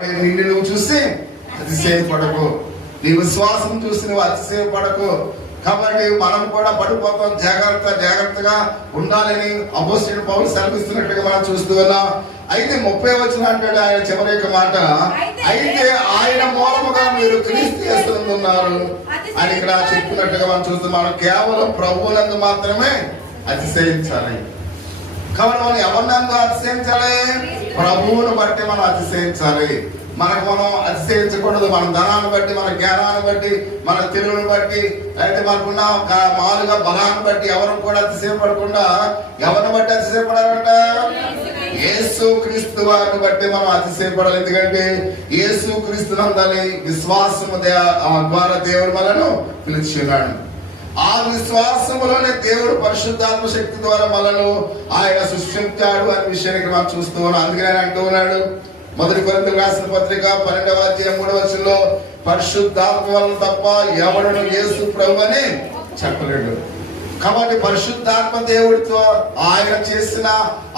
నిన్ను నువ్వు చూసి అతిశయపడకు, నీ విశ్వాసం చూసి నువ్వు అతిశయపడకు. కాబట్టి మనం కూడా పడిపోతాం. జాగ్రత్తగా ఉండాలని అపోస్తలుడైన పౌలు సెలవిస్తున్నట్టుగా మనం చూస్తూ ఉన్నాం. అయితే 30వ వచనం అంటాడు ఆయన చివరి యొక్క మాట, అయితే ఆయన మూలముగా మీరు క్రీస్తు యేసునందు ఉన్నారు అని ఇక్కడ చెప్పినట్టుగా మనం చూస్తున్నాం. మనం కేవలం ప్రభువునందు మాత్రమే అతిశయించాలి. కాబట్టి మనం ఎవరినందు అతిశయించాలి? ప్రభువును బట్టి మనం అతిశయించాలి. మనం అతిశయించకూడదు. మన ధనాన్ని బట్టి, మన జ్ఞానాన్ని బట్టి, మన తెలుగుని బట్టి, అయితే మనకున్న మామూలుగా బలాన్ని బట్టి ఎవరు కూడా అతిశయపడకుండా ఎవరిని బట్టి అతిశయపడాలంట? యేసు క్రీస్తు వారిని బట్టి మనం అతిశయపడాలి. ఎందుకంటే యేసు క్రీస్తు నందలి విశ్వాసము ద్వారా దేవుడు మనను పిలిచిన్నాడు. ఆ విశ్వాసములోనే దేవుడు పరిశుద్ధాత్మ శక్తి ద్వారా మనను ఆయన సృష్టించాడు అనే విషయానికి మనం చూస్తూ ఉన్నాం. అందుకని ఆయన అంటూ ఉన్నాడు, మొదటి కొరింథీయులకు రాసిన పత్రిక 12వ అధ్యాయం 3వ వచనంలో, పరిశుద్ధాత్మ వలన తప్ప ఎవడును యేసు ప్రభు అని చెప్పలేడు. కాబట్టి పరిశుద్ధాత్మ దేవుడితో ఆయన చేసిన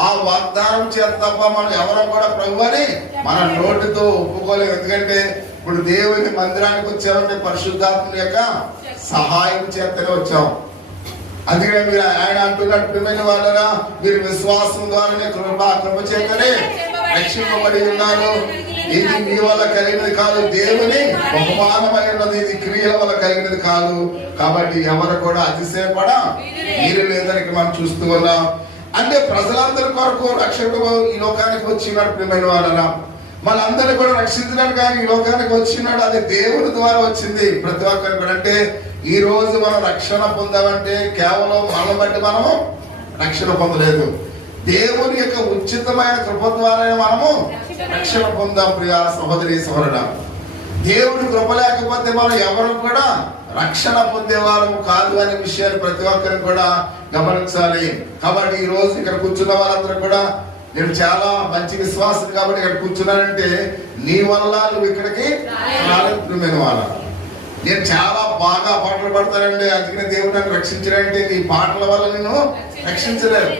ఆ వాగ్దానం చేత తప్ప మనం ఎవరు కూడా ప్రభు అని మన నోటితో ఒప్పుకోలేము. ఎందుకంటే ఇప్పుడు దేవుని మందిరానికి వచ్చామంటే పరిశుద్ధాత్మ యొక్క సహాయం చేతనే వచ్చాం. అందుకనే మీరు ఆయన అంటున్నట్టు, ప్రియమైన వాళ్ళరా, మీరు విశ్వాసం ద్వారానే కృప చేతనే రక్షింపబడి ఉన్నారు. ఇది మీ వల్ల కలిగినది కాదు, దేవుని బహుమానమై ఉన్నది. ఇది క్రియల వల్ల కలిగినది కాదు. కాబట్టి ఎవరు కూడా అతిశయపడ మీరు లేదని మనం చూస్తూ ఉన్నాం. అంటే ప్రజలందరి కొరకు రక్షకుడు ఈ లోకానికి వచ్చినాడు. ప్రియమైన వాళ్ళరా, మనందరినీ కూడా రక్షించడానికి ఆయన ఈ లోకానికి వచ్చినాడు. అది దేవుని ద్వారా వచ్చింది ప్రతి ఒక్కరికి కూడా. అంటే ఈ రోజు మనం రక్షణ పొందామంటే కేవలం మనం బట్టి మనము రక్షణ పొందలేదు. దేవుని యొక్క ఉచితమైన కృప ద్వారానే మనము రక్షణ పొందాం. ప్రియ సహోదరి సహోదరుడా, దేవుడి కృప లేకపోతే మనం ఎవరు కూడా రక్షణ పొందేవారము కాదు అనే విషయాన్ని ప్రతి ఒక్కరిని కూడా గమనించాలి. కాబట్టి ఈ రోజు ఇక్కడ కూర్చున్న వాళ్ళందరూ కూడా, నేను చాలా మంచి విశ్వాసం కాబట్టి ఇక్కడ కూర్చున్నానంటే నీ వల్ల నువ్వు ఇక్కడికి రాలేదు. వాళ్ళ నేను చాలా బాగా పాటలు పడతానండి, అందుకనే దేవుడు నన్ను రక్షించాడంటే నీ పాటల వల్ల నేను రక్షించలేదు.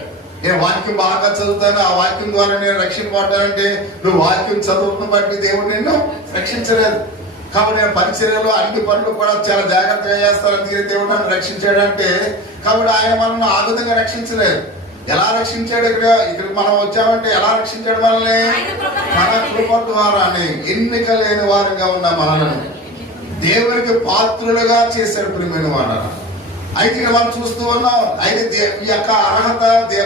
నేను వాక్యం బాగా చదువుతాను, ఆ వాక్యం ద్వారా నేను రక్షింపబడ్డానంటే నువ్వు వాక్యం చదువుతున్న బట్టి దేవుడు నిన్ను రక్షించలేదు. కాబట్టి నేను పరిచర్యలో అన్ని పనులు కూడా చాలా జాగ్రత్తగా చేస్తాను, అందుకే దేవుడు నన్ను రక్షించాడంటే. కాబట్టి ఆయన మనల్ని ఆ విధంగా రక్షించలేదు. ఎలా రక్షించాడు? ఇక్కడ మనం వచ్చామంటే ఎలా రక్షించాడు మనల్ని? మన కృప ద్వారానే. ఎన్నిక లేని వారంగా ఉన్న మనల్ని దేవునికి పాత్రులుగా చేశాడు. ప్రియమైన వారు, అయితే ఇక్కడ మనం చూస్తూ ఉన్నాం. అయితే ఈ యొక్క అర్హత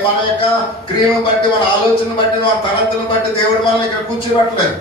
మన యొక్క క్రియను బట్టి, మన ఆలోచన బట్టి, మన తలంతులను బట్టి దేవుడు మనల్ని ఇక్కడ కూర్చోబెట్టలేదు.